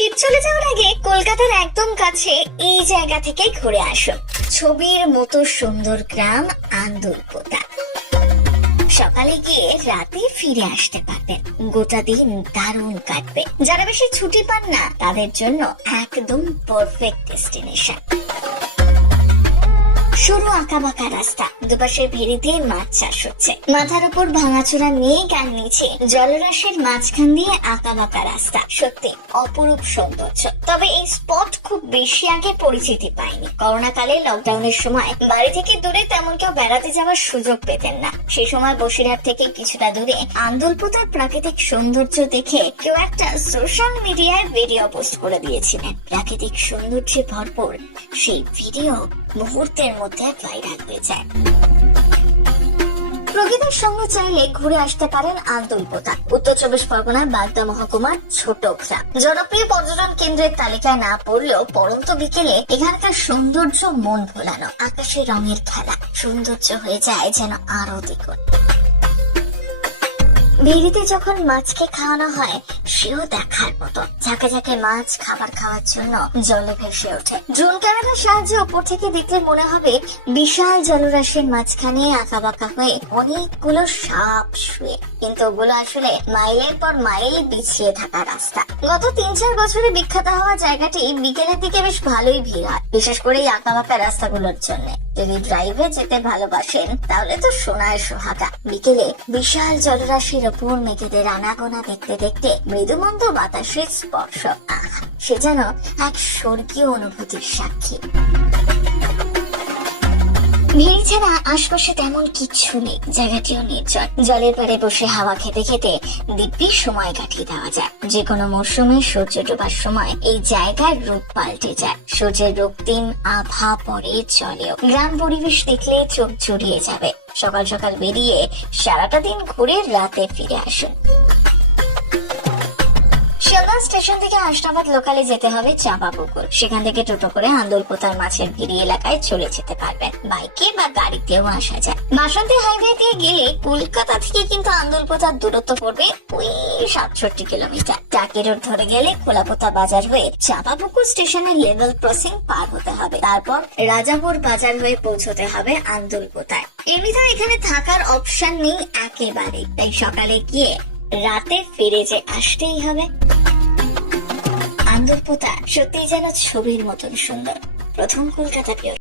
শীত চলে যাওয়ার আগে কলকাতার একদম কাছে এই জায়গা থেকে ঘুরে আসুন। ছবির মতো সুন্দর গ্রাম আন্দুলপোতা। সকালে গিয়ে রাতে ফিরে আসতে পারবেন, গোটা দিন দারুণ কাটবে। যারা বেশি ছুটি পান না তাদের জন্য একদম পারফেক্ট ডেস্টিনেশন। সরু আঁকাবাঁকা রাস্তা, দুপাশের ভেড়িতে মাছ চাষ হচ্ছে, মাথার উপর ভাঙাচোরা মেঘ আর নিচে জলরাশির মাঝখান দিয়ে আঁকাবাঁকা রাস্তা, সত্যি অপরূপ সৌন্দর্য। তবে এই স্পট খুব বেশি আগে পরিচিতি পায়নি। করোনা কালে লকডাউনের সময় বাড়ি থেকে দূরে তেমন কেউ বেড়াতে যাওয়ার সুযোগ পেতেন না। সেই সময় বসিরহাট থেকে কিছুটা দূরে আন্দুলপোতার প্রাকৃতিক সৌন্দর্য দেখে কেউ একটা সোশ্যাল মিডিয়ায় ভিডিও পোস্ট করে দিয়েছিলেন। প্রাকৃতিক সৌন্দর্যে ভরপুর সেই ভিডিও মুহূর্তের মধ্যে ভাইরাল হয়ে যায়। প্রকৃতির সঙ্গে চাইলে ঘুরে আসতে পারেন আন্দুলপোতা, উত্তর চব্বিশ পরগনার বাগদা মহকুমার ছোট গ্রাম। জনপ্রিয় পর্যটন কেন্দ্রের তালিকায় না পড়লেও পড়ন্ত বিকেলে এখানকার সৌন্দর্য মন ভোলানো। আকাশের রঙের খেলা, সৌন্দর্য হয়ে যায় যেন আরো দ্বিগুণ। ভেড়িতে যখন মাছকে খাওয়ানো হয় সেও দেখার মতো। ঝাঁকে ঝাঁকে মাছ খাবার খাওয়ার জন্য জলে ভেসে ওঠে। ড্রোন ক্যামেরার সাহায্যে উপর থেকে দেখলে মনে হবে বিশাল জলরাশির মাঝখানে আঁকাবাঁকা হয়ে অনেকগুলো সাপ শুয়ে, কিন্তু ওগুলো আসলে মাইলের পর মাইল বিছিয়ে থাকা রাস্তা। গত ৩-৪ বছরে বিখ্যাত হওয়া জায়গাটি বিকেলের দিকে বেশ ভালোই ভিড় হয়, বিশেষ করে এই আঁকাবাঁকা রাস্তাগুলোর জন্য। যদি ড্রাইভে যেতে ভালোবাসেন তাহলে তো সোনার সোহাগা। বিকেলে বিশাল জলরাশির ওপর মেঘেদের আনাগোনা দেখতে দেখতে মৃদুমন্দ বাতাসের স্পর্শ, সে যেন এক স্বর্গীয় অনুভূতির সাক্ষী। ভেড়ি ছাড়া আশপাশে তেমন কিচ্ছু নেই, জায়গাটিও নির্জন। জলের পাড়ে বসে হাওয়া খেতে খেতে দিব্যি সময় কাটিয়ে দেওয়া যায়। যে কোনো মরশুমে সূর্য ডোবার সময় এই জায়গার রূপ পাল্টে যায়। সূর্যের রক্তিম আভা পরে জলেও। গ্রাম পরিবেশ দেখলে চোখ জুড়িয়ে যাবে। সকাল সকাল বেরিয়ে সারাটা দিন ঘুরে রাতে ফিরে আসুন। শিয়ালদা স্টেশন থেকে হাসনাবাদ লোকালে যেতে হবে চাঁপাপুকুর। সেখান থেকে টোটো করে আন্দুলপোতার মাছের ভিড়ি এলাকায় চলে যেতে পারবেন। বাইকে বা গাড়িতেও আসা যায়। বাসন্তী হাইওয়ে দিয়ে গেলে কলকাতা থেকে কিন্তু আন্দুলপোতার দূরত্ব পড়বে ওই ৬৭ কিলোমিটার। টাকি রোড ধরে গেলে খোলাপোতা বাজার হয়ে চাঁপাপুকুর স্টেশনের লেভেল ক্রসিং পার হতে হবে। তারপর রাজাপুর বাজার হয়ে পৌঁছতে হবে আন্দুলপোতায়। এমনিতেও এখানে থাকার অপশন নেই একেবারে, তাই সকালে গিয়ে রাতে ফিরে যে আসতেই হবে। আন্দুলপোতা সত্যিই যেন ছবির মতন সুন্দর। প্রথম কলকাতা